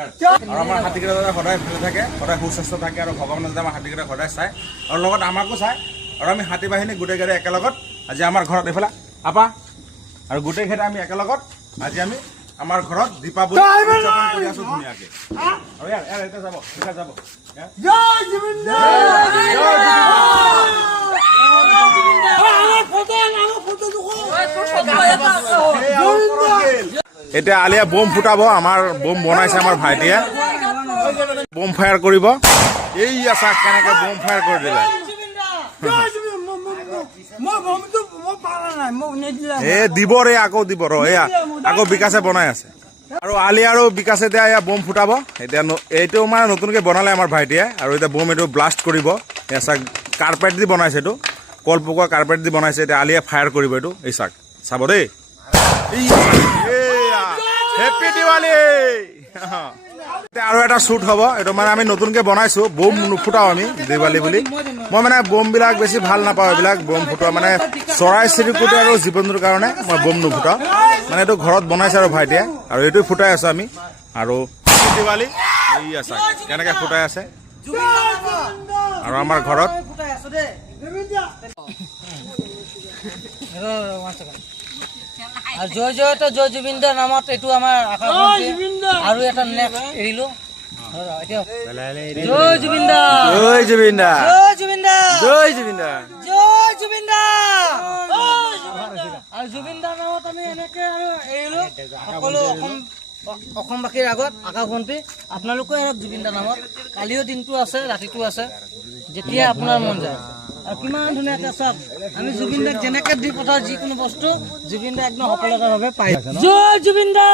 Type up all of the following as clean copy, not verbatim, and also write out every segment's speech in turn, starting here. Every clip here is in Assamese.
আৰু আমাৰ হাতীকেইটা যাতে সদায় ভালে থাকে, সদায় সুস্বাস্থ্য থাকে আৰু ভগৱানে যাতে আমাৰ হাতীকেইটা সদায় চায় আৰু লগত আমাকো চায়। আৰু আমি হাতী বাহিনী গোটেইকেইটা একেলগত আজি আমাৰ ঘৰত এইফালে আপা আৰু গোটেইকেইটা আমি একেলগত আজি আমি আমাৰ ঘৰত দীপাৱলী উদযাপন কৰি আছোঁ ধুনীয়াকৈ। আৰু ইয়াৰ এতিয়া যাব যাব জয় জুবিন দা এতিয়া আলিয়া বোম ফুটাব, আমাৰ বোম বনাইছে আমাৰ ভাইটিয়ে, বোম ফায়াৰ কৰিব। এই আছা কেনেকে বোম ফায়াৰ কৰি দিলে। দিব ৰে, আকৌ দিব ৰ, এয়া আকৌ বিকাশে বনাই আছে। আৰু আলিয়া আৰু বিকাশে এতিয়া এয়া বোম ফুটাব। এতিয়া এইটো মানে নতুনকৈ বনালে আমাৰ ভাইটিয়ে, আৰু এতিয়া বোম এইটো ব্লাষ্ট কৰিব। এয়া চাক কাৰ্পেট দি বনাইছে, এইটো কলপকোৱা কাৰ্পেট দি বনাইছে। এতিয়া আলিয়া ফায়াৰ কৰিব এইটো, এই চাক চাব দেই। হেপী দিৱালী। আৰু এটা শ্বুট হ'ব, এইটো মানে আমি নতুনকৈ বনাইছোঁ। বোম নুফুটাও আমি দিৱালী বুলি। মই মানে বোমবিলাক বেছি ভাল নাপাওঁ, এইবিলাক বোম ফুটোৱা মানে চৰাই চিৰিকটি আৰু জীৱ জন্তুৰ কাৰণে মই বোম নুফুটাওঁ। মানে এইটো ঘৰত বনাইছে আৰু ভাইটিয়ে, আৰু এইটো ফুটাই আছোঁ আমি। আৰু দিৱালী এই আছে কেনেকৈ ফুটাই আছে আৰু আমাৰ ঘৰত আৰু জয় জয়তে জয় জুবিন দাৰ নামত এইটো আমাৰ আৰু এটা নেক্সট এৰিলো। জয় জুবিন দা, জয় জুবিন দা, জয় জুবিন দা, জয় জুবিন দা, জয় জুবিন দা। আৰু জুবিন দাৰ নামত আমি এনেকে আৰু এৰিলো সকলো অসমবাসীৰ আগত। আকাশবন্তি আপোনালোকে এৰক জুবিন দাৰ নামত। কালিও দিনটো আছে, ৰাতিটো আছে, যেতিয়া আপোনাৰ মন যায়। আৰু কিমান ধুনীয়াকে চাওক, আমি জুবিন দাক যেনেকে দি পঠাও যিকোনো বস্তু জুবিন দা একদম সফলতাৰ বাবে পাই। জয় জুবিন দা।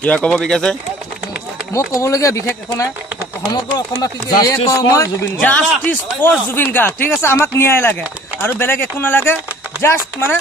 কিবা ক'ব বিকাশে? মোক ক'বলগীয়া বিশেষ একো নাই। সমগ্ৰ অসমবাসীক জাষ্টিছ ফৰ জুবিন গাৰ্গ। ঠিক আছে, আমাক ন্যায় লাগে আৰু বেলেগ একো নালাগে। জাষ্ট মানে